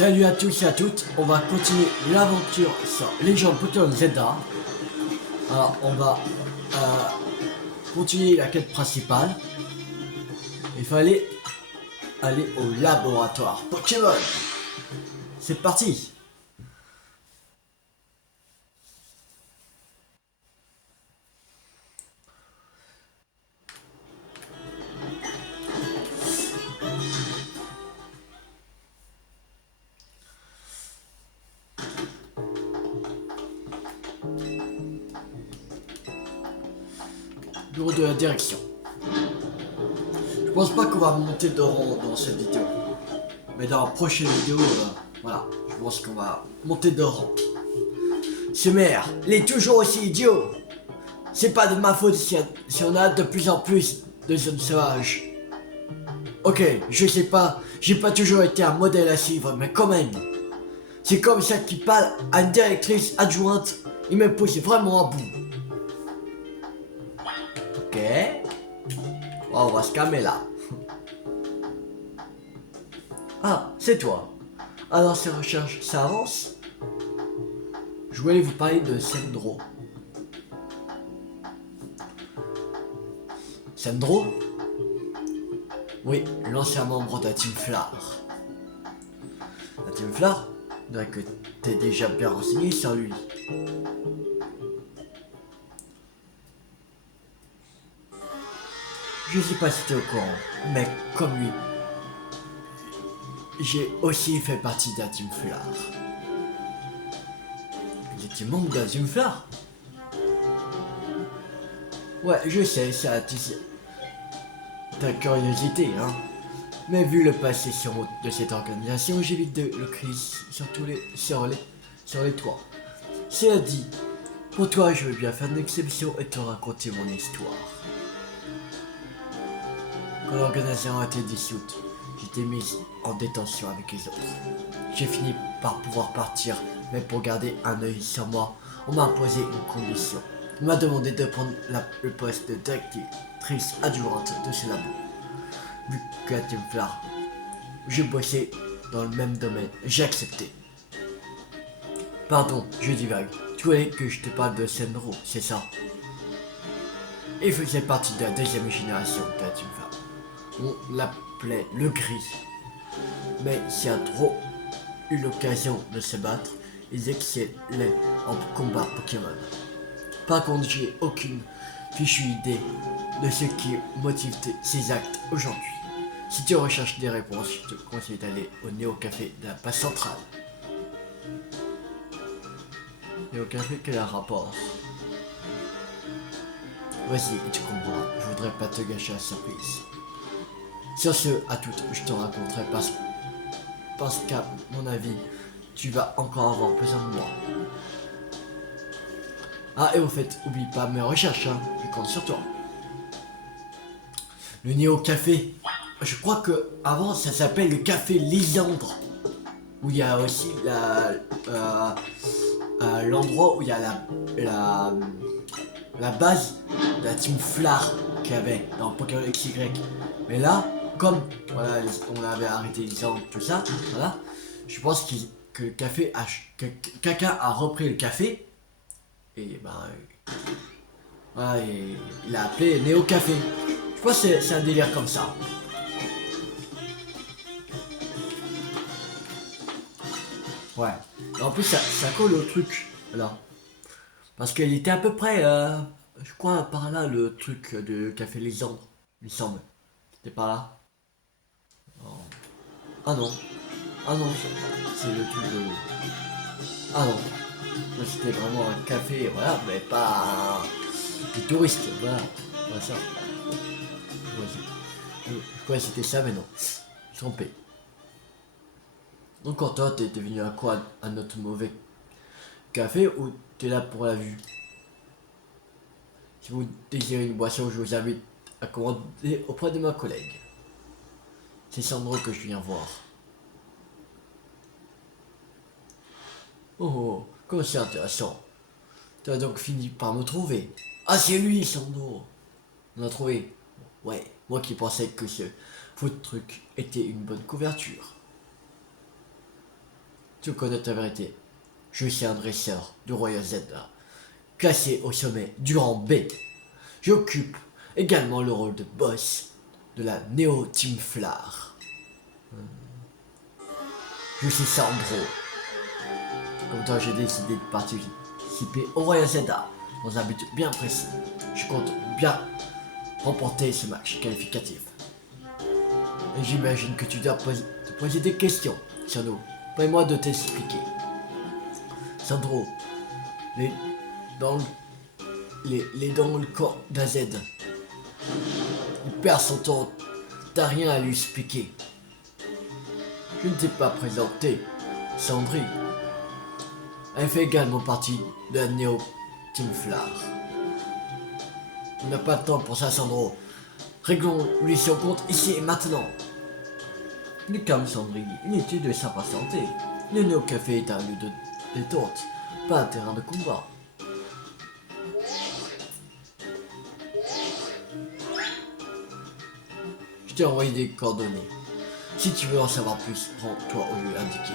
Salut à tous et à toutes, on va continuer l'aventure sur Legend Pokémon Zelda. Alors on va continuer la quête principale. Il fallait aller au laboratoire Pokémon. C'est parti. Bureau de la direction. Je pense pas qu'on va monter de rang dans cette vidéo. Mais dans la prochaine vidéo, voilà, je pense qu'on va monter de rang. Ce maire, il est toujours aussi idiot. C'est pas de ma faute si on a de plus en plus de zones sauvages. Ok, je sais pas, j'ai pas toujours été un modèle à suivre, mais quand même. C'est comme ça qu'il parle à une directrice adjointe, il me pousse vraiment à bout. Ok. Oh, on va se calmer là. Ah, c'est toi. Alors ces recherches, ça avance? Je voulais vous parler de Sandro. Sandro? Oui, l'ancien membre de la Team Flower. La Team Flower? Je dirais que t'es déjà bien renseigné sur lui. Je sais pas si t'es au courant, mais comme lui, j'ai aussi fait partie de la Team Flower. J'étais membre de la Team Flower? Ouais, je sais, ça attise ta curiosité, hein. Mais vu le passé de cette organisation, j'évite de le crier sur les toits. Cela dit, pour toi, je veux bien faire une exception et te raconter mon histoire. Quand l'organisation a été dissoute, j'étais mise en détention avec les autres. J'ai fini par pouvoir partir, mais pour garder un œil sur moi, on m'a imposé une condition. On m'a demandé de prendre le poste de directrice adjointe de ce labo. Vu que la Team Flower, je bossais dans le même domaine, j'ai accepté. Pardon, je divague. Tu voulais que je te parle de Sandro, c'est ça? Il faisait partie de la deuxième génération de la Team Flower. On l'appelait le gris. Mais s'il a trop eu l'occasion de se battre, ils excellaient en combat Pokémon. Par contre, j'ai aucune fichue idée de ce qui motive ces actes aujourd'hui. Si tu recherches des réponses, je te conseille d'aller au Néo Café de la base centrale. Néo Café, quel rapport? Vas-y, et tu comprendras, je voudrais pas te gâcher la surprise. Sur ce, à toutes, je te raconterai parce qu'à mon avis, tu vas encore avoir besoin de moi. Ah, et au fait, oublie pas mes recherches, hein, je compte sur toi. Le Néo Café, je crois que avant ça s'appelle le Café Lysandre, où il y a aussi l'endroit où il y a la base de la Team Flower qu'il y avait dans Pokémon XY. Mais là, comme voilà, on avait arrêté Lysandre, tout ça, voilà, je pense que le café que quelqu'un a repris le café et ben voilà, et il a appelé Néo Café. Je pense que c'est un délire comme ça. Ouais. Et en plus, ça colle au truc, là. Parce qu'il était à peu près, je crois, par là, le truc de Café Lysandre, il me semble. C'était par là. Oh. Ah non. Ah non, c'est le truc de... Ah non. C'était vraiment un café, voilà, mais pas des touristes, voilà. Voilà ça. Je croyais que c'était ça, mais non. Trompé. Donc quand toi, t'es devenu à quoi? Un autre mauvais café ou t'es là pour la vue? Si vous désirez une boisson, je vous invite à commander auprès de ma collègue. C'est Sandro que je viens voir. Oh, comment c'est intéressant. Tu as donc fini par me trouver. Ah, c'est lui, Sandro. On a trouvé. Ouais, moi qui pensais que ce faux truc était une bonne couverture. Tu connais ta vérité. Je suis un dresseur du Royal Zelda, classé au sommet du rang B. J'occupe également le rôle de boss de la Neo Team Flower. Je suis Sandro. Comme toi, j'ai décidé de participer au Royal Zelda dans un but bien précis. Je compte bien remporter ce match qualificatif. Et j'imagine que tu dois te poser des questions sur nous. Permets-moi de t'expliquer. Sandro, les dans le corps d'AZ, il perd son temps. T'as rien à lui expliquer. Je ne t'ai pas présenté. Sandri. Elle fait également partie de la Neo Team Flower. On n'a pas de temps pour ça, Sandro. Réglons-lui son compte ici et maintenant. Il est calme, Sandri. Inutile de s'impatienter. Le Neo Café est un lieu de détente, pas un terrain de combat. Je t'ai envoyé des coordonnées. Si tu veux en savoir plus, rends-toi au lieu indiqué.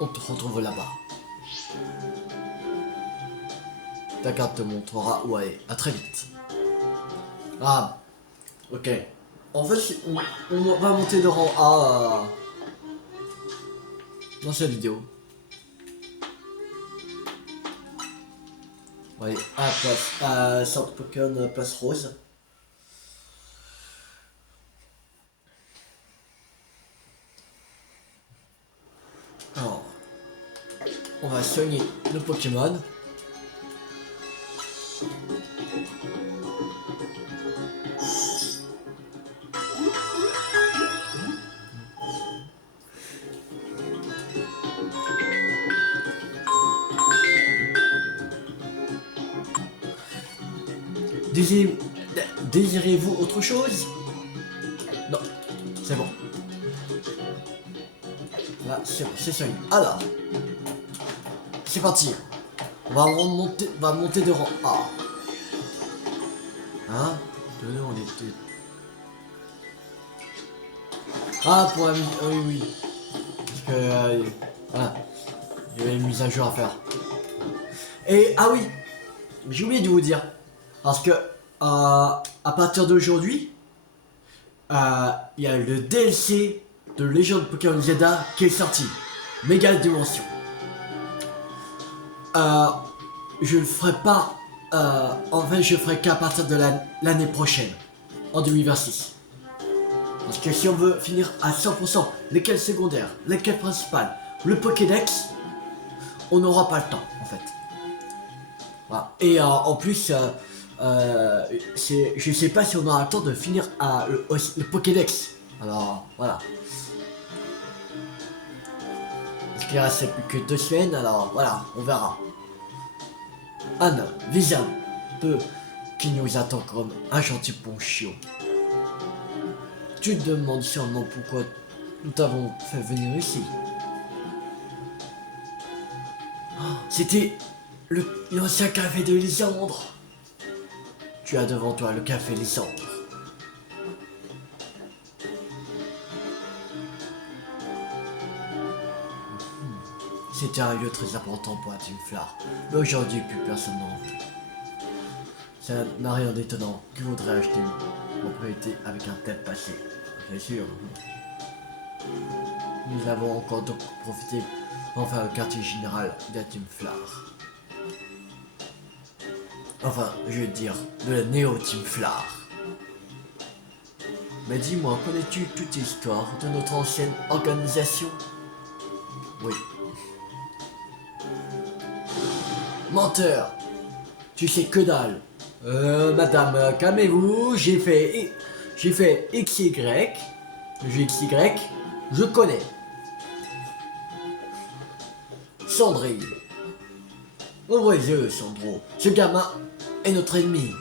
On te retrouve là-bas. Ta carte te montrera où aller. À très vite. Ah, ok. En fait, on va monter de rang A dans cette vidéo. Ouais, Centre Pokémon place Rose. Alors, on va soigner le Pokémon. Désirez-vous autre chose? Non, c'est bon. Là, c'est bon, c'est soigné. Alors, c'est parti. On va monter de rang A. Hein? On était... Ah, pour la mise... Oui, oui. Parce que... voilà. Il y avait une mise à jour à faire. Et... Ah oui. J'ai oublié de vous dire. Parce que... à partir d'aujourd'hui... il y a le DLC de Legend Pokémon Zelda qui est sorti. Méga Dimension. Je le ferai pas... en fait, je ferai qu'à partir de l'année prochaine. En 2026. Parce que si on veut finir à 100% les quêtes secondaires, les quêtes principales, le Pokédex, on n'aura pas le temps en fait. Voilà. Et en plus, je sais pas si on aura le temps de finir le Pokédex. Alors voilà. Parce qu'il reste plus que 2 semaines, alors voilà, on verra. Anne, Visa, peu qui nous attend comme un gentil ponchio. Tu te demandes sûrement pourquoi nous t'avons fait venir ici. C'était l'ancien café de Lysandre. Tu as devant toi le café Lysandre. C'était un lieu très important pour la Team Flower, mais aujourd'hui plus personne n'en veut. Ça n'a rien d'étonnant qui voudrait acheter une propriété avec un tel passé. Bien sûr. Nous avons encore donc profité pour faire le quartier général de la Team Flower. Enfin, je veux dire, de la Neo Team Flower. Mais dis-moi, connais-tu toute l'histoire de notre ancienne organisation? Oui. Menteur! Tu sais que dalle! Madame, calmez-vous, j'ai fait XY, je connais. Sandrine. Ouvrez les yeux, Sandro. Ce gamin est notre ennemi.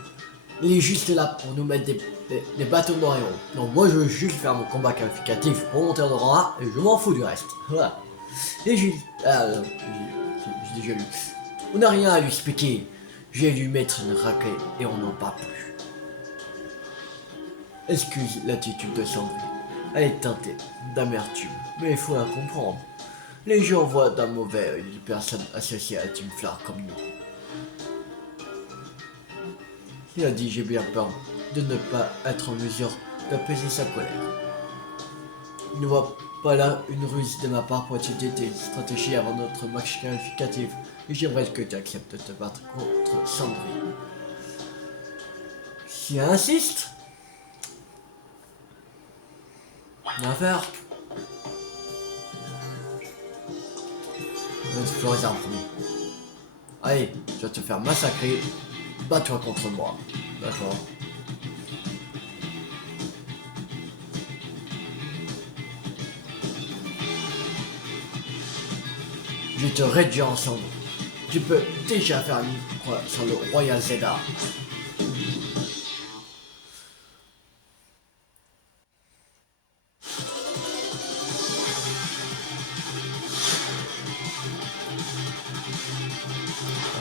Il est juste là pour nous mettre des bâtons dans les roues. Donc moi je veux juste faire mon combat qualificatif pour monter en rang A et je m'en fous du reste. Voilà. Et j'ai déjà lu. On n'a rien à lui expliquer. J'ai dû mettre une raclée et on n'en parle plus. Excuse l'attitude de Sandrine. Elle est teintée d'amertume, mais il faut la comprendre. Les gens voient d'un mauvais œil les personnes associées à Team Flare comme nous. Il a dit, j'ai bien peur de ne pas être en mesure d'apaiser sa colère. Il ne voit pas là une ruse de ma part pour étudier tes stratégies avant notre match qualificatif. Et j'aimerais que tu acceptes de te battre contre Cendrille. Si elle insiste, rien à faire. Je vais te faire un premier. Allez, je vais te faire massacrer. Bats-toi contre moi. D'accord. Je te réduis en cendres. Tu peux déjà faire une croix sur le Royal Zeda.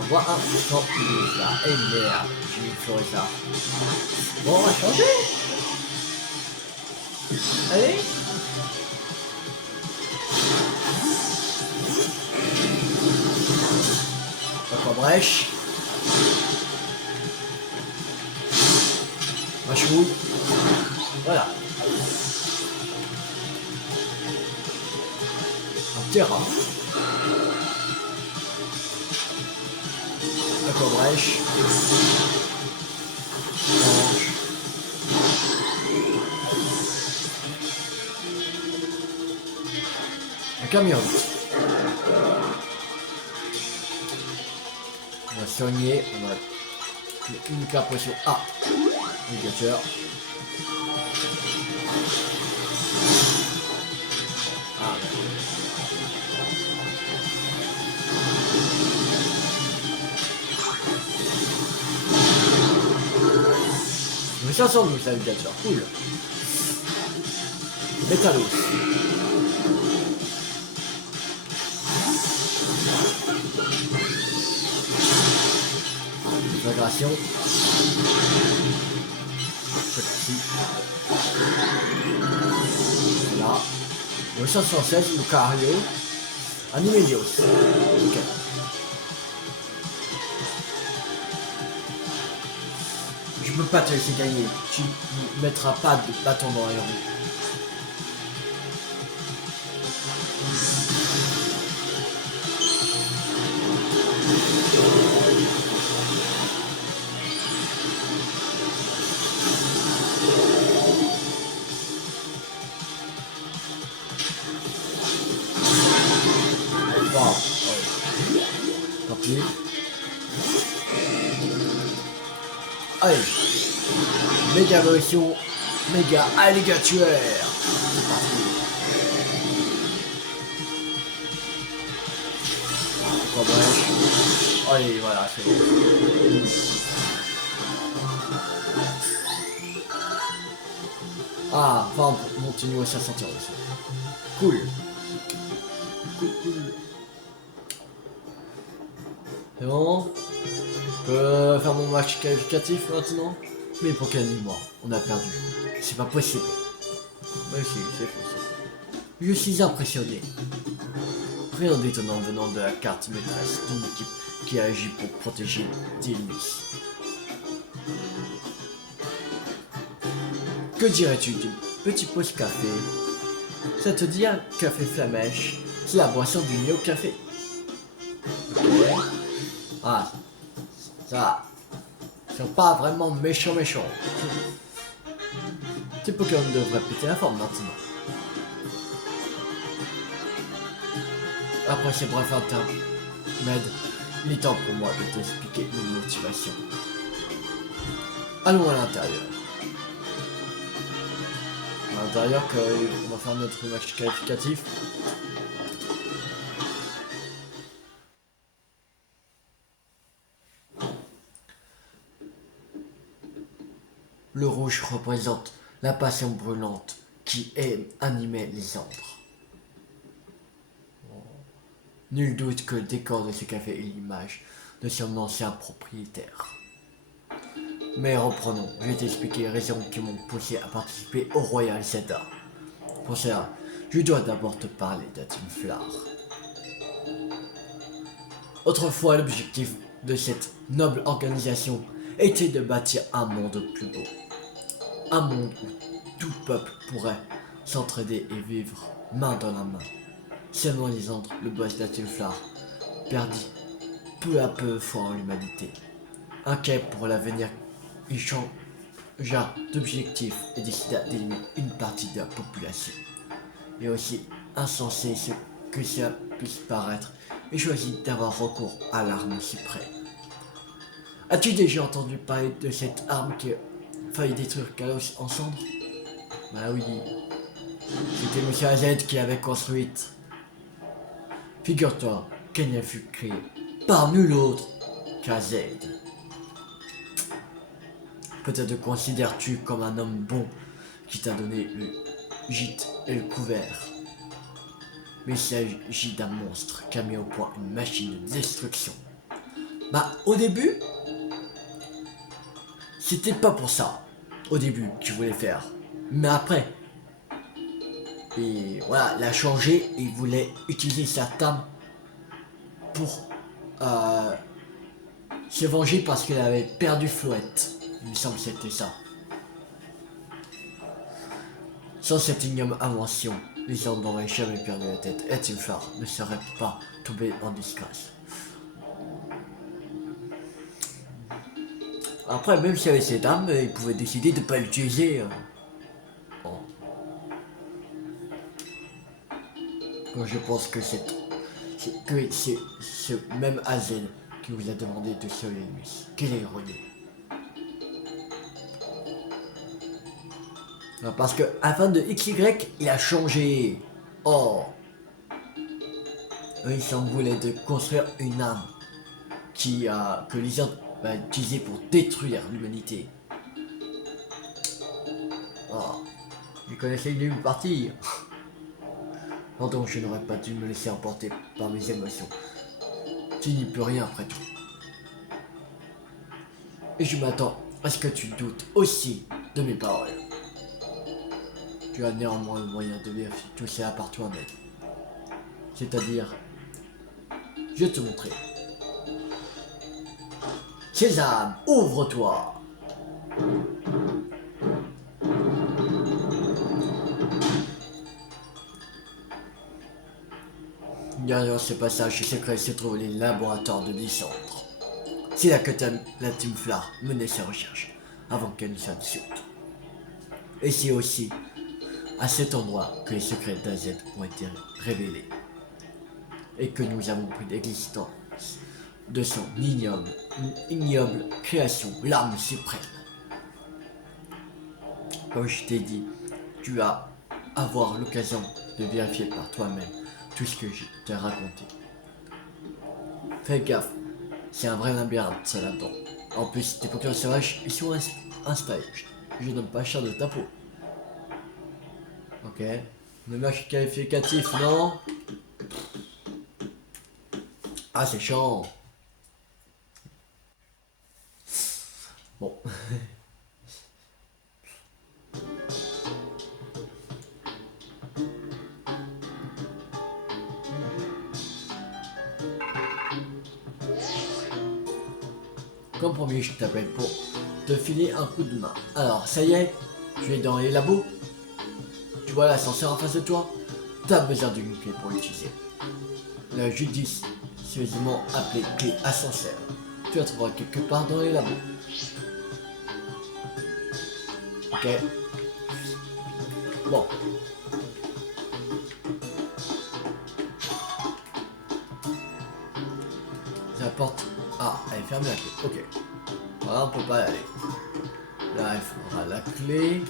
On voit un champ plus là. Et merde, j'ai mis Florissa. Bon, on va changer. Allez. Encore brèche. Machou. Voilà. Un terrain. D'accord brèche. Orange. Un camion. On va soigner, on va une potion A. Négateur. Ah ouais. Mais ça semble ça négateur, cool. Métallos. Intégration. Celle-ci. Là. Le 516, Lucario. Animelios. Ok. Je peux pas te laisser gagner. Tu ne mettras pas de bâton dans les roues. Wow. Ouais. Tant pis. Allez. Méga version. Méga alligator. C'est parti. Pas bref. Allez, voilà, c'est bon. Ah, enfin, on continue aussi à sentir aussi. Cool. C'est bon. Je peux faire mon match qualificatif maintenant. Mais pour quel niveau on a perdu. C'est pas possible. Mais si, c'est possible. Je suis impressionné. Rien d'étonnant venant de la carte maîtresse d'une équipe qui agit pour protéger Dilmus. Que dirais-tu d'une petite pause café? Ça te dit un café flamèche? C'est la boisson du Néo Café. Ok. Ah, ça. Ils sont pas vraiment méchants. Tes Pokémon devraient péter la forme maintenant. Après ces brefs intermèdes, il est temps pour moi de t'expliquer nos motivations. Allons à l'intérieur. À l'intérieur, on va faire notre match qualificatif. Le rouge représente la passion brûlante qui aime animer les antres. Nul doute que le décor de ce café est l'image de son ancien propriétaire. Mais reprenons, je vais t'expliquer les raisons qui m'ont poussé à participer au Royal Zeta. Pour cela, je dois d'abord te parler de Team Flar. Autrefois, l'objectif de cette noble organisation était de bâtir un monde plus beau. Un monde où tout peuple pourrait s'entraider et vivre main dans la main. Seulement Lisandre, le boss de la Team Flar, perdit peu à peu foi en l'humanité. Inquiet pour l'avenir, il changea d'objectif et décida d'éliminer une partie de la population. Et aussi insensé ce que cela puisse paraître, il choisit d'avoir recours à l'arme suprême. As-tu déjà entendu parler de cette arme qui a failli détruire Kalos en cendres? Bah oui, c'était Monsieur AZ qui l'avait construite. Figure-toi qu'elle fut créée par nul autre qu'AZ. Peut-être te considères-tu comme un homme bon qui t'a donné le gîte et le couvert. Mais il s'agit d'un monstre qui a mis au point une machine de destruction. Bah, au début, c'était pas pour ça. Au début, que tu voulais faire. Mais après, et voilà, il a changé et il voulait utiliser sa arme pour se venger parce qu'il avait perdu Floette. Il me semble que c'était ça. Sans cette ignoble invention, les gens n'auraient jamais perdu la tête et Team Flar ne serait pas tombé en disgrâce. Après, même s'il avait cette arme, il pouvait décider de ne pas l'utiliser. Bon. Donc je pense que c'est ce même AZ qui vous a demandé de sauver lui. Quelle ironie. Non, parce que afin de XY, il a changé. Oh. Il s'en voulait de construire une arme que les autres va utiliser pour détruire l'humanité. Oh. Je connaissais une partie. Non, donc je n'aurais pas dû me laisser emporter par mes émotions. Tu n'y peux rien après tout. Et je m'attends à ce que tu doutes aussi de mes paroles. Tu as néanmoins le moyen de vérifier tout ça par toi-même. C'est-à-dire, je vais te montrer. Sésame, ouvre-toi! Derrière ce passage secret se trouve les laboratoires de Lysandre. C'est là que la Team Flar menait ses recherches, avant qu'elle ne soit dissoute. Et c'est aussi à cet endroit que les secrets d'AZ ont été révélés. Et que nous avons pris l'existence de son ignoble création, l'arme suprême. Comme je t'ai dit, tu vas avoir l'occasion de vérifier par toi-même tout ce que je t'ai raconté. Fais gaffe, c'est un vrai labyrinthe ça là-dedans. En plus, tes Pokémon sauvages, ils sont installés. Je donne pas cher de ta peau. Ok. Le match qualificatif, non? Ah, c'est chiant. Bon. Comme promis, je t'appelle pour te filer un coup de main. Alors, ça y est, tu es dans les labos. Tu vois l'ascenseur en face de toi. T'as besoin d'une clé pour l'utiliser. La judicieusement appelée clé ascenseur. Tu la trouveras quelque part dans les labos. Ok. Bon. La porte. Ah, elle est fermée la clé. Ok. Voilà, on peut pas y aller. Là, il faudra la clé.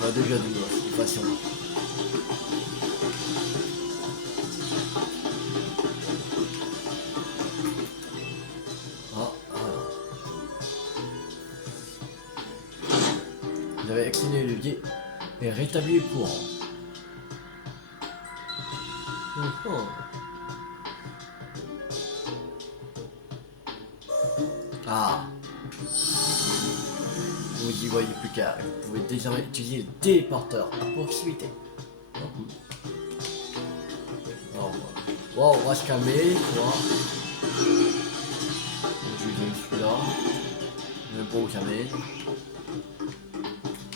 On a déjà du boss, de toute façon. J'avais accéléré activité est rétabli le courant. Ah. Vous n'y voyez plus qu'à. Vous pouvez désormais utiliser le téléporteur à proximité. Bon, on va se calmer, tu vois. Je vais celui-là. Même pas où ça mène.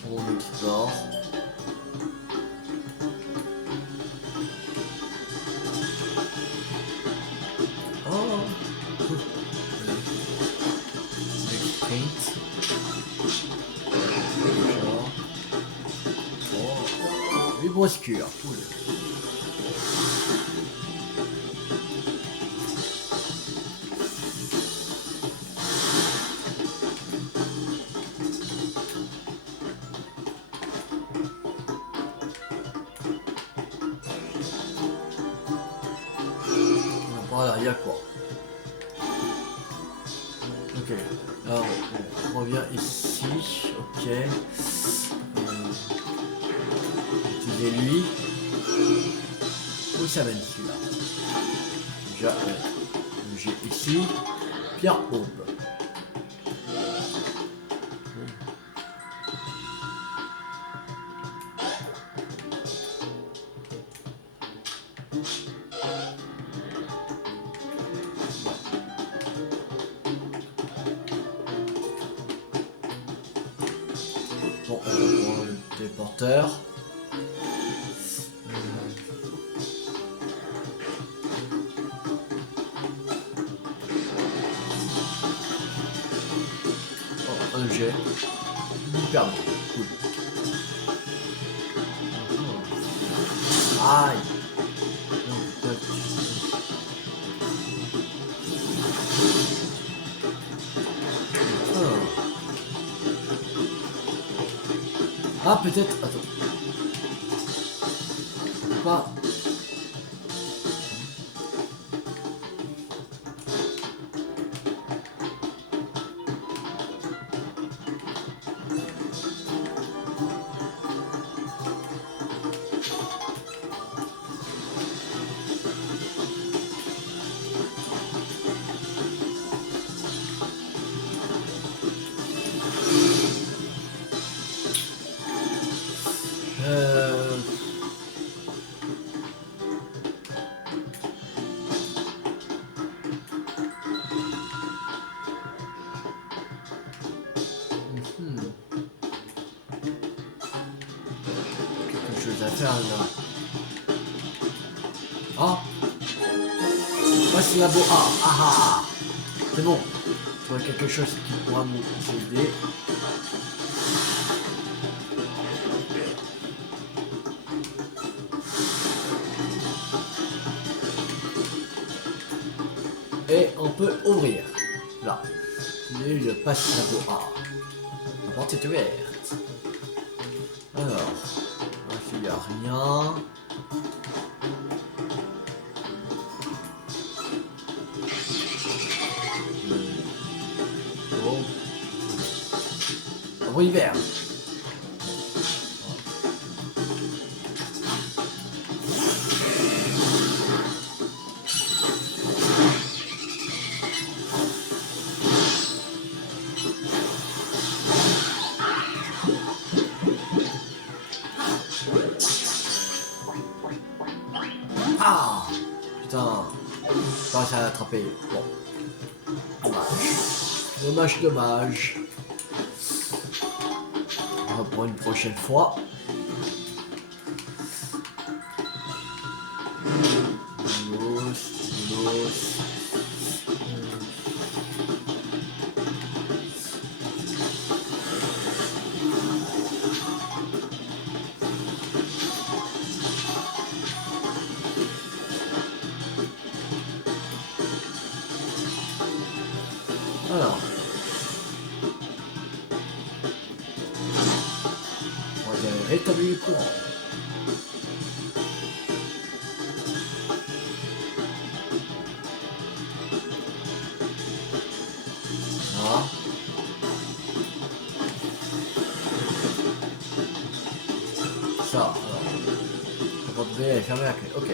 On explore. Oh! Sprint. Oh! Vibroscure. Cool. Voilà, il y a quoi? Ok, alors on revient ici, ok. Utiliser lui. Où ça mène celui-là? Déjà, j'ai ici, Pierre Aube. Bon, on va prendre le téléporteur. Oh, un jet. Hyper bon, cool. Aïe. Ah, peut-être. Attends. Pas. Quelque chose à faire là. Ah. Voici la beau. Ah, ah, ah. C'est bon. Je vois quelque chose qui pourra nous aider. Et on peut ouvrir. Là. Il le passe la beau. Ah. La porte est ouverte. Alors. Ici, il n'y a rien. Hiver. Ah putain, ça a attrapé. Bon, dommage, dommage, dommage. On va pour une prochaine fois. Alors. On va rétablir le courant. Voilà. ça. Alors, la porte B elle est fermée à la clé. Ok.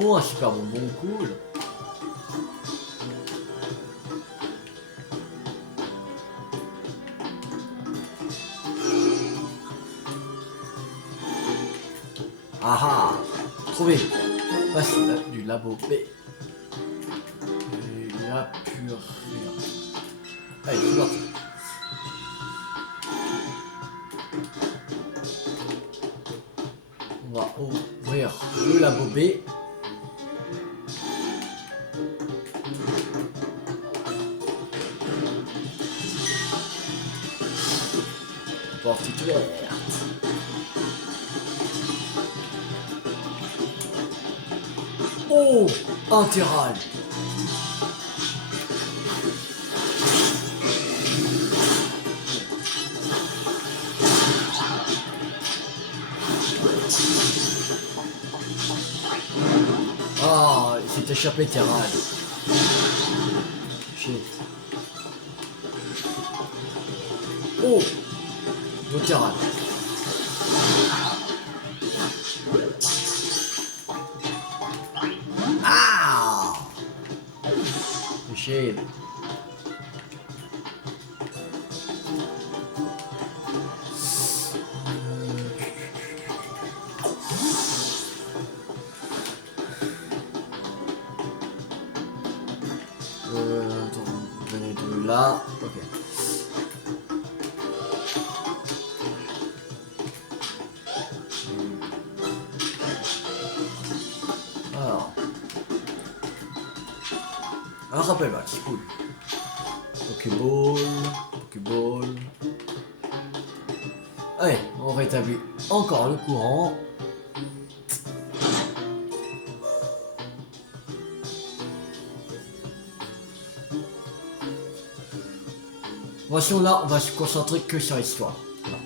Oh, un super bonbon, cool. Ah ah, trouvé. Facile du labo B. Il n'y a plus rien. Allez, c'est parti. On va ouvrir le labo B. Porte ouverte. Oh, intégral. Ah, il s'est échappé Terral. Shit. Oh, le Terral. Ah, shit. Attends, venez de là. Ok. Alors. Un rappel max, cool. Pokéball. Pokéball. Allez, on rétablit encore le courant. Voici là, on va se concentrer que sur l'histoire. Voilà.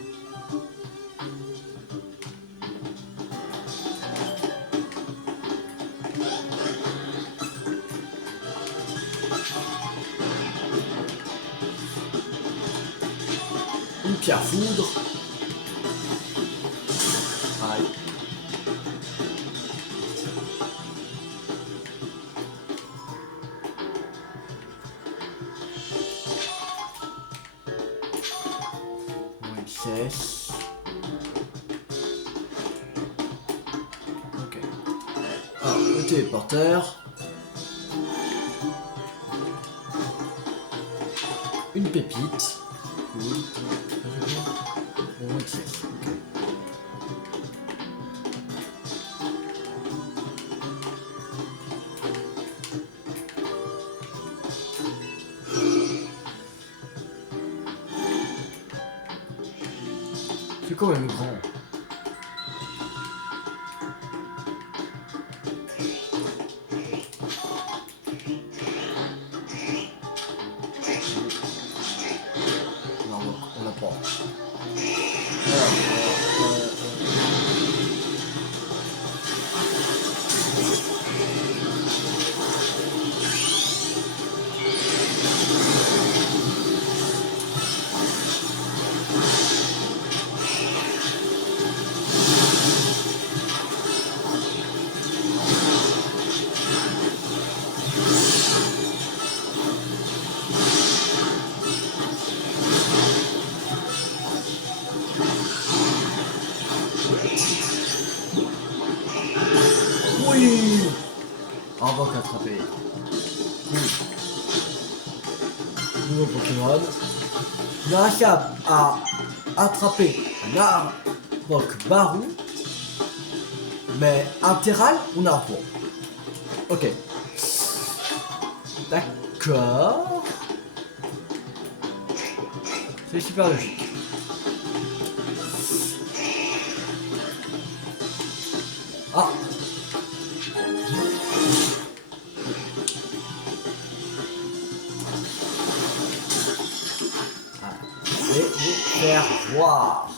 Une pierre à foudre. Aïe. Cesse. Ok. Alors, le téléporteur. Une pépite. Cool. Bon, cesse. Ok. C'est quand même grand. Non, on l'a pas. Oui. En banque attrapé. Cool. Nouveau Pokémon. On a réussi à attraper Larboc Barou. Mais Intéral, on a un point. Ok. D'accord. C'est super logique. Ah. Et vous faire voir.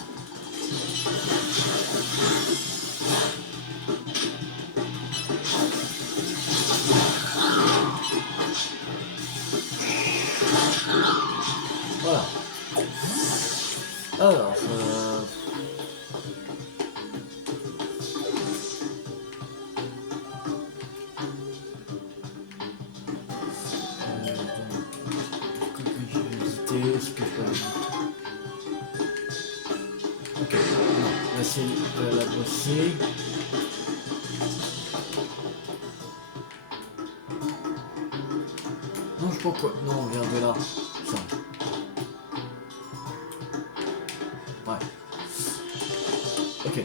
Est-ce que je peux ok, non, on va essayer de la brosser. Non, je crois quoi. Non, on vient de là. Ça. Ouais. Ok.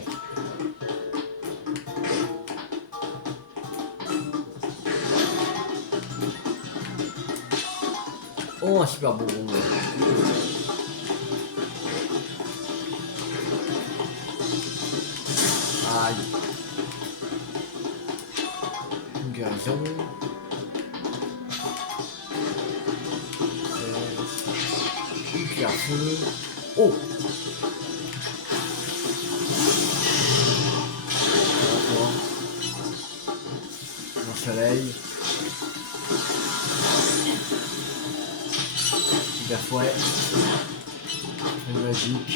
Oh, un super bon. Aïe. Une guérison. Une pierre à feu. Oh. Mon soleil. Super fouet. Une magique.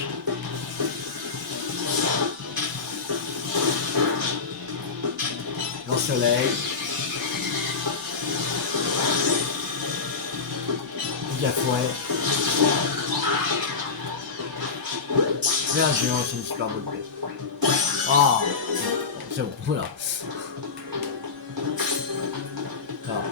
Mon soleil. Super fouet. Merde, j'ai lancé une super bonne plaie. Ah, c'est bon, voilà. Ah.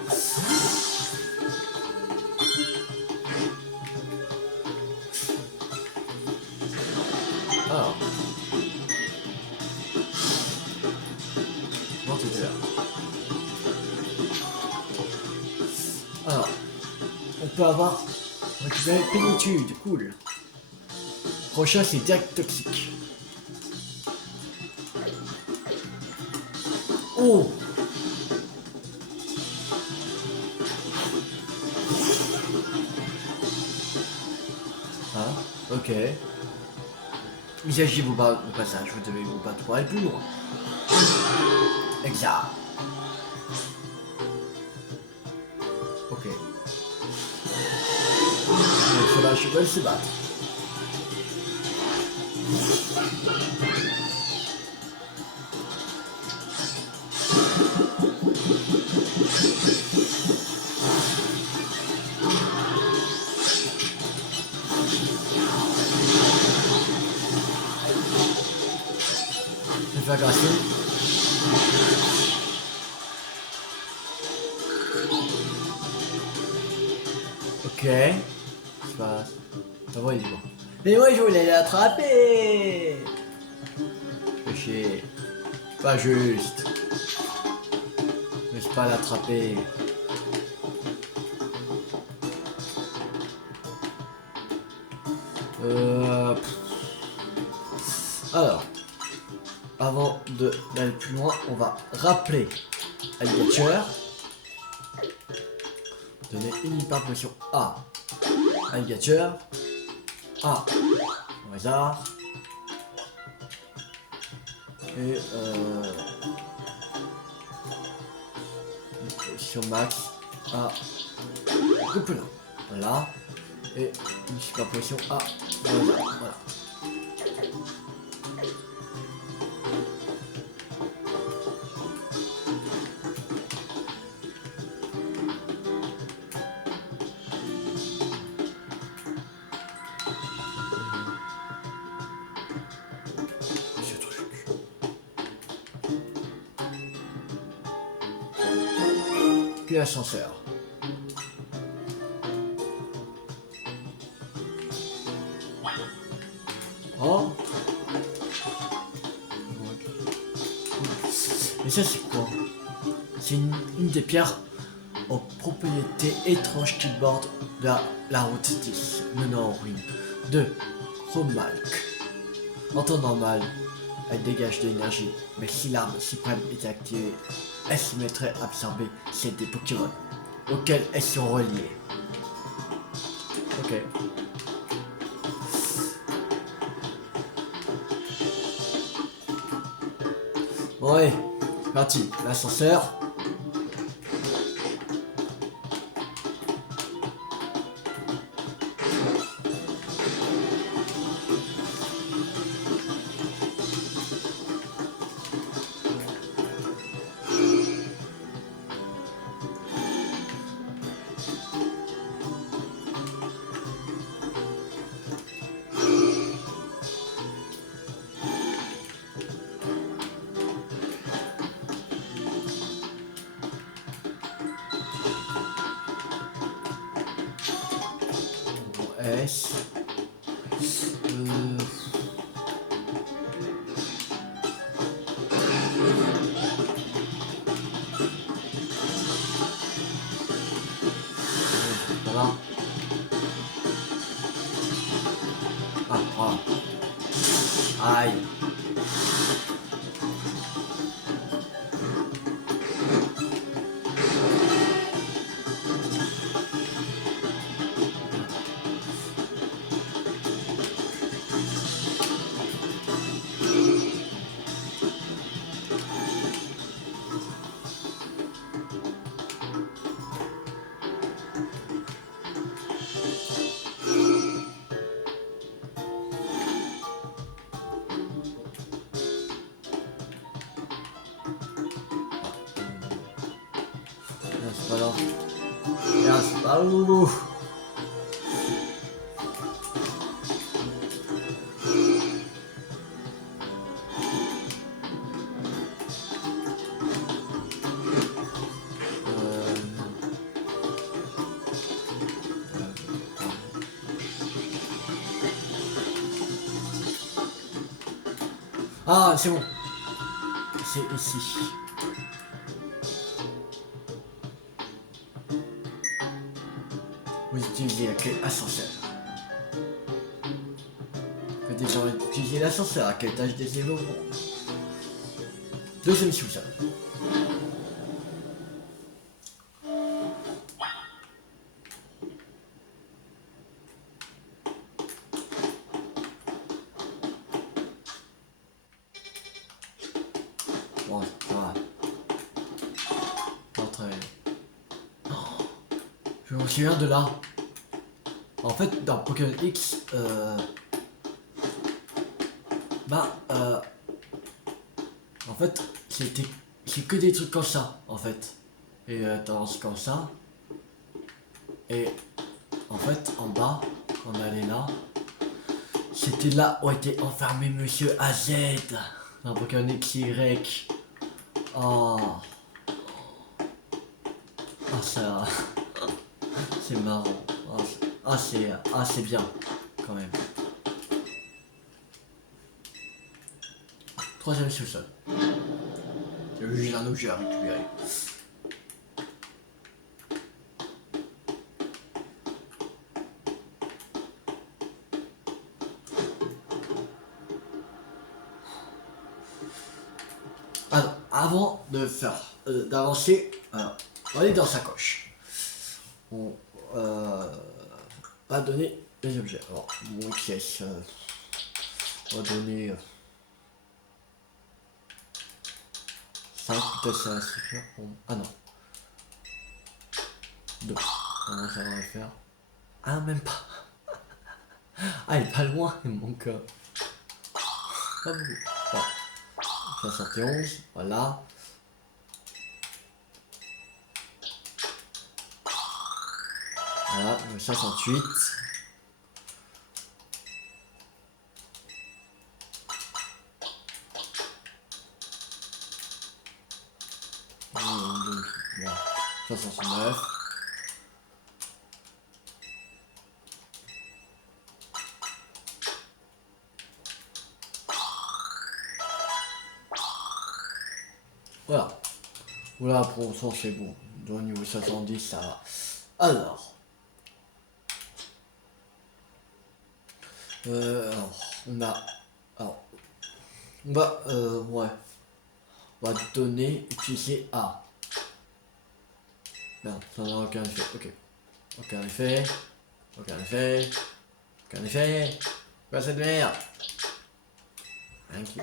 Alors. Bon, tout est là. Alors. On peut avoir récupéré plénitude, cool. Prochain, c'est direct toxique. Oh. Ah, ok. Il s'agit au passage, vous devez vous battre pour aller plus loin. Exact. Ok. Il faudra je vais se battre. Je vais faire grasser. Ok. C'est pas... Ça va, il est bon. Mais moi, je voulais l'attraper. Fais chier. Pas juste. Laisse pas l'attraper. Alors, avant d'aller plus loin, on va rappeler Alligator. Donner une hyper potion à Alligator. A au hasard. Et une potion max à Gopelin. Voilà. Et une super potion à au hasard. Voilà. Puis l'ascenseur. Oh. Mais ça c'est quoi? C'est une des pierres aux propriétés étranges qui bordent la route 10 menant aux ruines de Chromalk. En temps normal, elle dégage de l'énergie, mais si l'arme suprême est activée, elle se mettrait à absorber celle des Pokémon auxquels elles sont reliées. Ok. Bon allez, c'est parti, l'ascenseur. laisse. Voilà. Ah, voilà. Aïe. C'est pas là. C'est pas où. Ah, c'est bon. C'est ici. Vous utilisez la clé ascenseur. Vous pouvez désormais utiliser l'ascenseur. À quel étage désirez-vous? Deuxième sous-sol. Bon, ça va. Entrez. Je me souviens de là. En fait, dans Pokémon X, en fait, c'est que des trucs comme ça, en fait. Et t'avances comme ça. Et en fait, en bas, quand on allait là, c'était là où était enfermé Monsieur AZ dans Pokémon XY. Oh. Ah, ça. C'est marrant. C'est bien, quand même. Troisième sous-sol. C'est juste un objet à récupérer. Alors, avant de faire, d'avancer, on va aller dans sa coche. On va donner des objets. Alors, mon pièce, on va donner 5, peut-être ça va suffire. Ah non. 2. Ça va le faire. Ah, même pas. Ah, il est pas loin, il me manque. Pas beaucoup. Voilà. 71, voilà. Voilà, le 68. Donc, voilà. 69. Voilà. Voilà, pour l'instant c'est bon. Au niveau 70, ça va. Alors, on a. Alors, on va. Ouais. On va donner, utiliser A. Non, ça n'a aucun effet. Ok. Aucun effet. Aucun effet. Aucun effet. Quoi cette merde? Thank you.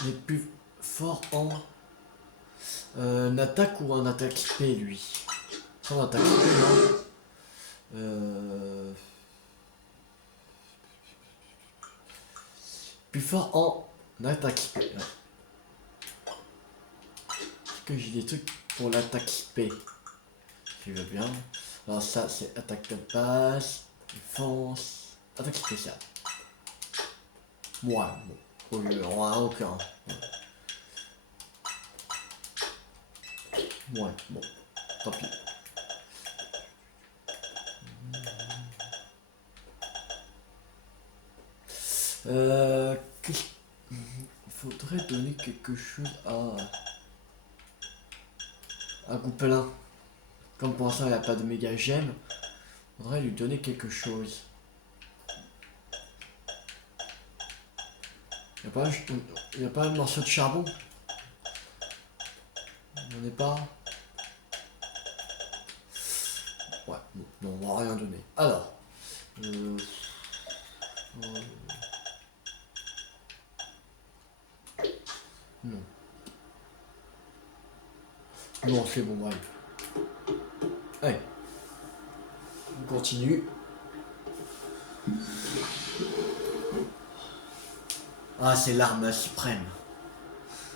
Il est plus fort en attaque ou en attaque P lui. En attaque P non. Plus fort en attaque P. Est-ce que j'ai des trucs pour l'attaque P? Tu veux bien. Alors ça c'est attaque de base, défense, attaque spéciale. Moi, bon. On a aucun. Ouais, bon, tant pis. Il faudrait donner quelque chose à Goupelin. Comme pour l'instant il n'y a pas de méga gemme, faudrait lui donner quelque chose. Il n'y a pas un morceau de charbon? On n'est pas. Ouais, non, on va rien donner. Alors. Non. Non, c'est bon, ouais. Allez. On continue. Ah, c'est l'arme suprême.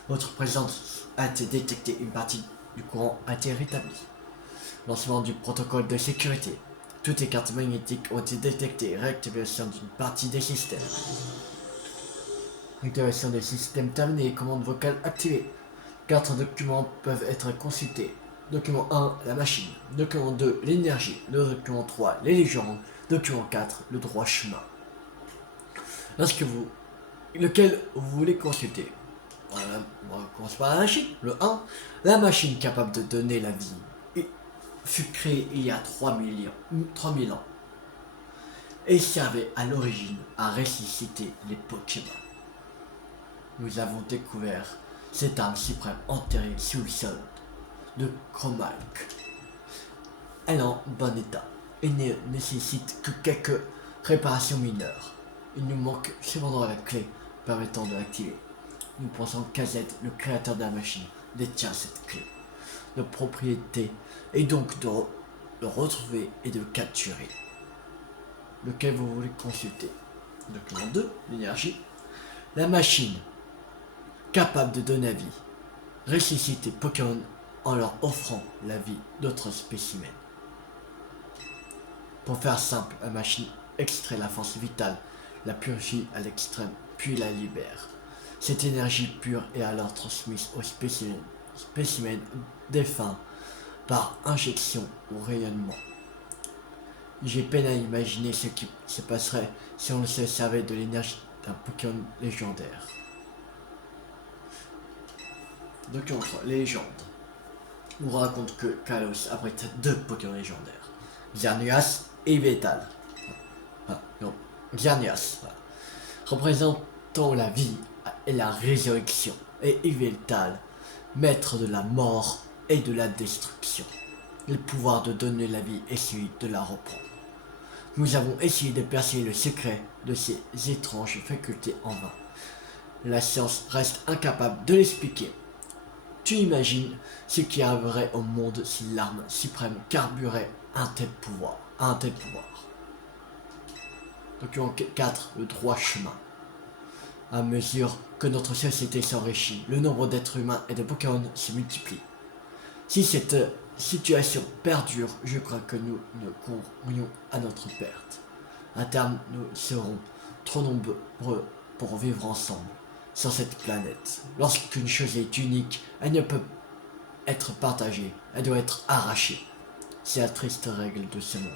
Votre présence a été détectée. Une partie du courant a été rétablie. Lancement du protocole de sécurité. Toutes les cartes magnétiques ont été détectées. Réactivation d'une partie des systèmes. Réactivation des systèmes terminée. Commande vocale activée. Quatre documents peuvent être consultés. Document 1, la machine. Document 2, l'énergie. Document 3, les légendes. Document 4, le droit chemin. Lequel vous voulez consulter? Voilà, on va commencer par la machine. Le 1, la machine capable de donner la vie fut créée il y a 3000 ans et servait à l'origine à ressusciter les Pokémon. Nous avons découvert cette arme suprême enterrée sous le sol de Chromalk. Elle est en bon état et ne nécessite que quelques réparations mineures. Il nous manque cependant la clé permettant de l'activer. Nous pensons qu'AZ, le créateur de la machine, détient cette clé. Notre propriété est donc de le retrouver et de le capturer. Lequel vous voulez consulter? Document 2, l'énergie. La machine, capable de donner la vie, ressuscite les Pokémon en leur offrant la vie d'autres spécimens. Pour faire simple, la machine extrait la force vitale, la purifie à l'extrême, puis la libère. Cette énergie pure est alors transmise aux spécimens défunts par injection ou rayonnement. J'ai peine à imaginer ce qui se passerait si on se servait de l'énergie d'un Pokémon légendaire. Document 3, les légendes. On raconte que Kalos abrite 2 Pokémon légendaires, Xerneas et Yveltal. Xerneas, représentant la vie et la résurrection, et Yveltal, maître de la mort et de la destruction. Le pouvoir de donner la vie et celui de la reprendre. Nous avons essayé de percer le secret de ces étranges facultés en vain. La science reste incapable de l'expliquer. Tu imagines ce qui arriverait au monde si l'arme suprême carburait un tel pouvoir. Document 4, le droit chemin. À mesure que notre société s'enrichit, le nombre d'êtres humains et de Pokémon se multiplie. Si cette situation perdure, je crois que nous ne courrions à notre perte. À terme, nous serons trop nombreux pour vivre ensemble sur cette planète. Lorsqu'une chose est unique, elle ne peut être partagée, elle doit être arrachée. C'est la triste règle de ce monde.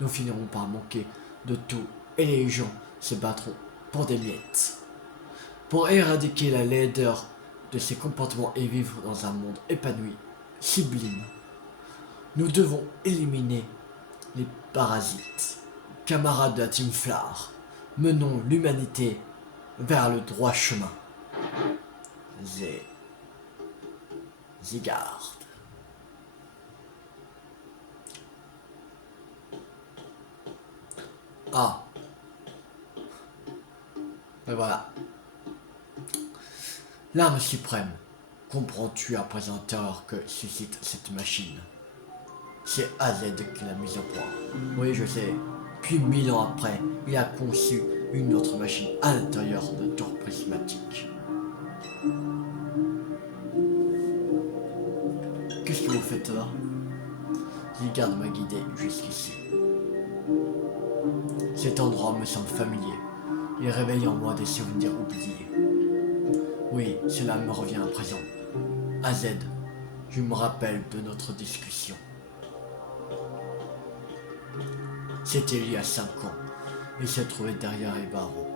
Nous finirons par manquer de tout et les gens se battront pour des miettes. Pour éradiquer la laideur de ces comportements et vivre dans un monde épanoui, sublime, nous devons éliminer les parasites. Camarades de la Team Flower, menons l'humanité vers le droit chemin. Zygarde. Ah. Et voilà. L'arme suprême. Comprends-tu à présent l'horreur que suscite cette machine? C'est AZ qui l'a mise au point. Oui, je sais. Puis 1000 ans après, il a conçu une autre machine à l'intérieur de tour prismatique. Qu'est-ce que vous faites là? Zygarde m'a guidé jusqu'ici. Cet endroit me semble familier. Il réveille en moi des souvenirs oubliés. Oui, cela me revient à présent. AZ, Je me rappelle de notre discussion. C'était il y a 5 ans. Il se trouvait derrière les barreaux.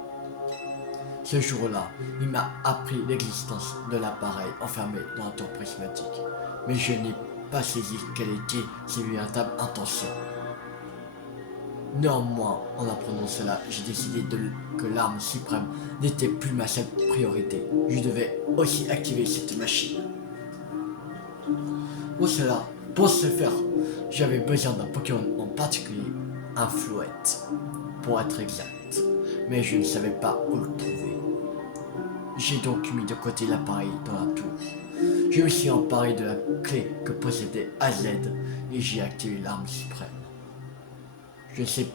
Ce jour-là, il m'a appris l'existence de l'appareil enfermé dans un tour prismatique. Mais je n'ai pas saisi quelle était ses véritables intentions. Néanmoins, en apprenant cela, j'ai décidé que l'arme suprême n'était plus ma seule priorité. Je devais aussi activer cette machine. Pour ce faire, j'avais besoin d'un Pokémon en particulier, un Floette, pour être exact. Mais je ne savais pas où le trouver. J'ai donc mis de côté l'appareil dans la tour. Je me suis emparé de la clé que possédait AZ et j'ai activé l'arme suprême. Je ne sais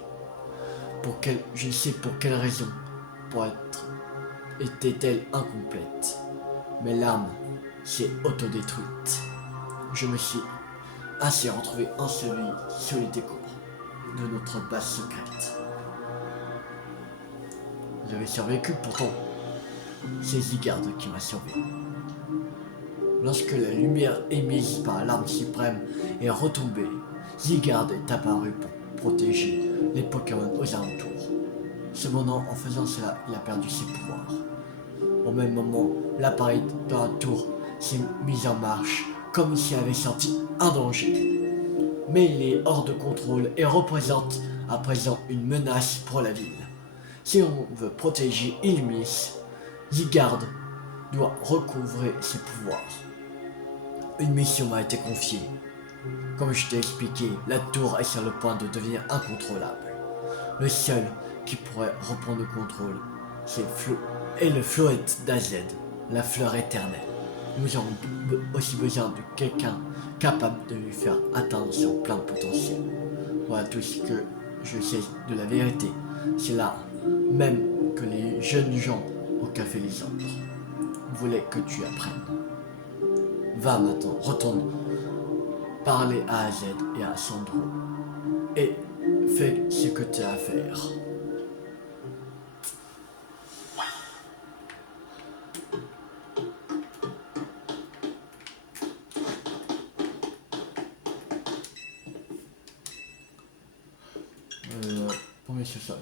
pour quelle raison était-elle incomplète, mais l'arme s'est autodétruite. Je me suis ainsi retrouvé enseveli sous les décombres de notre base secrète. J'avais survécu pourtant. C'est Zygarde qui m'a sauvé. Lorsque la lumière émise par l'arme suprême est retombée, Zygarde est apparu pour protéger les Pokémon aux alentours. Cependant, en faisant cela, il a perdu ses pouvoirs. Au même moment, l'appareil dans la tour s'est mis en marche, comme s'il avait senti un danger. Mais il est hors de contrôle et représente à présent une menace pour la ville. Si on veut protéger Illumis, Zygarde doit recouvrer ses pouvoirs. Une mission m'a été confiée. Comme je t'ai expliqué, la tour est sur le point de devenir incontrôlable. Le seul qui pourrait reprendre le contrôle, est le Floette d'AZ, la fleur éternelle. Nous avons aussi besoin de quelqu'un capable de lui faire atteindre son plein potentiel. Voilà tout ce que je sais de la vérité. C'est là même que les jeunes gens au café Lysandre voulaient que tu apprennes. Va maintenant, retourne parler à AZ et à Sandro et fais ce que tu as à faire. Premier sous-sol.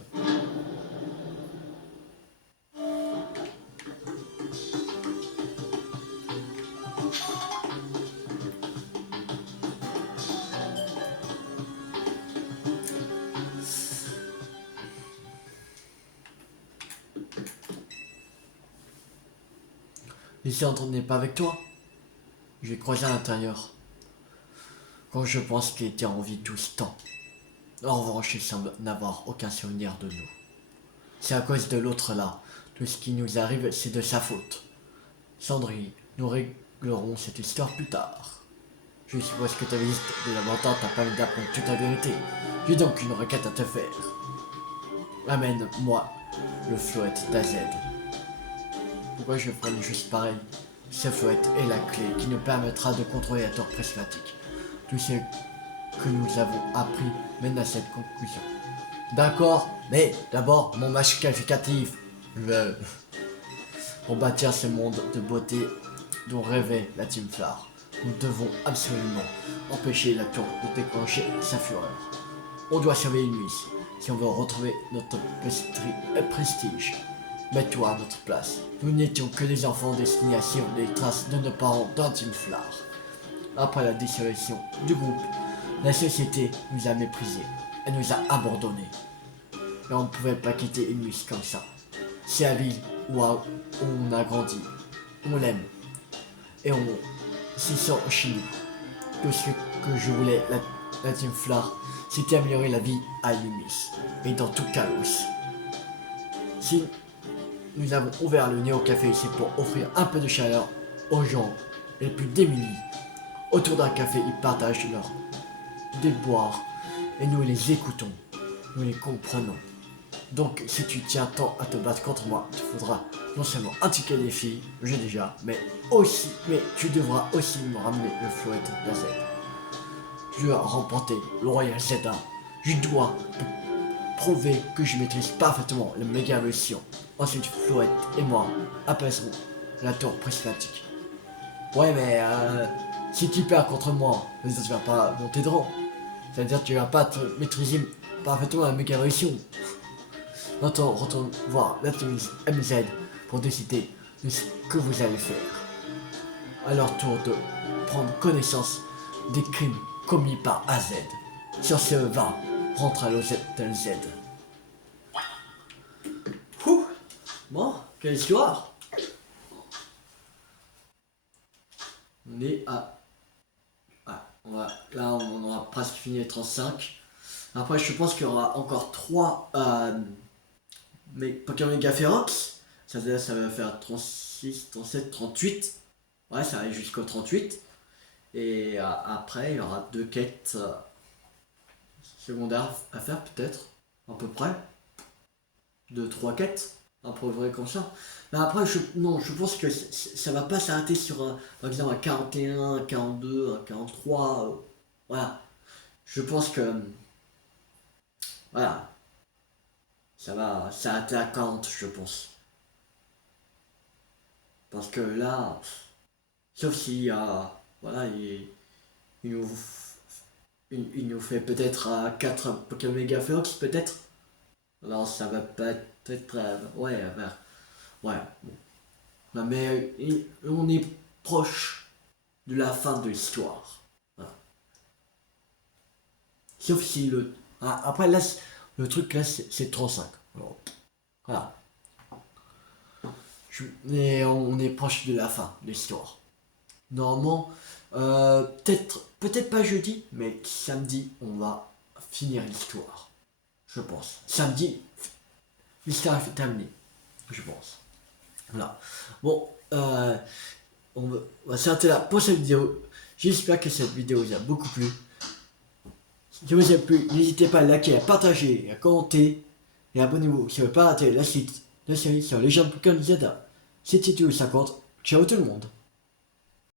Lysandre n'est pas avec toi? Je l'ai croisé à l'intérieur. Quand je pense qu'il était en vie tout ce temps. En revanche, il semble n'avoir aucun souvenir de nous. C'est à cause de l'autre là. Tout ce qui nous arrive, c'est de sa faute. Sandrine, nous réglerons cette histoire plus tard. Je suppose que ta visite de laboratoire t'a permis d'apprendre toute la vérité. J'ai donc une requête à te faire. Amène-moi le Floette d'AZ. Pourquoi je ferais juste pareil? Ce Floette est la clé qui nous permettra de contrôler la tour prismatique. Tout ce que nous avons appris mène à cette conclusion. D'accord, mais d'abord mon match qualificatif. Pour bâtir ce monde de beauté dont rêvait la Team Flower, nous devons absolument empêcher la tour de déclencher sa fureur. On doit sauver une nuit si on veut retrouver notre prestige. Mets-toi à notre place. Nous n'étions que des enfants destinés à suivre les traces de nos parents dans Team Flower. Après la dissolution du groupe, la société nous a méprisés et nous a abandonnés. Mais on ne pouvait pas quitter une nuit comme ça. C'est la ville où on a grandi. On l'aime. Et on s'y sent chez nous. Tout ce que je voulais, la Team Flower, c'était améliorer la vie à Illumis. Et dans tout chaos. Si nous avons ouvert le Néo Café, c'est pour offrir un peu de chaleur aux gens les plus démunis. Autour d'un café, ils partagent leurs déboires et nous les écoutons, nous les comprenons. Donc si tu tiens tant à te battre contre moi, tu faudras non seulement indiquer les filles, j'ai déjà, mais tu devras aussi me ramener le Floette d'AZ. Je dois remporter le Royal Z1. Je dois prouver que je maîtrise parfaitement la méga évolution. Ensuite, Floette et moi apaiserons la tour prismatique. Ouais, mais Si tu perds contre moi, tu vas pas monter de rang. C'est-à-dire que tu vas pas te maîtriser parfaitement la méga évolution. Maintenant, retourne voir la MZ pour décider de ce que vous allez faire. À leur tour de prendre connaissance des crimes commis par AZ. Sur ce, va, rentre à l'OZ. Ouh, bon, quelle histoire. On est à... Là, on aura presque fini les 35. Après, je pense qu'il y aura encore 3 Pokémon Mega Ferox. Ça va faire 36, 37, 38. Ouais, ça arrive jusqu'au 38. Et après, il y aura 2 quêtes secondaires à faire, peut-être. À peu près. 2-3 quêtes. À peu près comme ça. Mais après, je pense que ça va pas s'arrêter sur, par exemple, un 41, un 42, un 43. Voilà. Je pense que... Voilà. Ça va s'arrêter à 40, je pense. Parce que là... Sauf s'il voilà, il nous fait peut-être 4 Pokémon Mega Ferox, peut-être. Alors ça va peut-être... ouais, vers... Ouais. Bon. Mais on est proche de la fin de l'histoire. Voilà. Sauf si le... après là, le truc là, c'est 35. Alors, voilà. Mais on est proche de la fin de l'histoire. Normalement, peut-être pas jeudi, mais samedi, on va finir l'histoire. Je pense. Samedi, l'histoire est terminée. Je pense. Voilà. Bon, on va s'arrêter là pour cette vidéo. J'espère que cette vidéo vous a beaucoup plu. Si vous a plu, n'hésitez pas à liker, à partager, à commenter et abonnez-vous si vous ne voulez pas rater la série sur Legend Pokémon Z. C'était tout 50. Ciao tout le monde.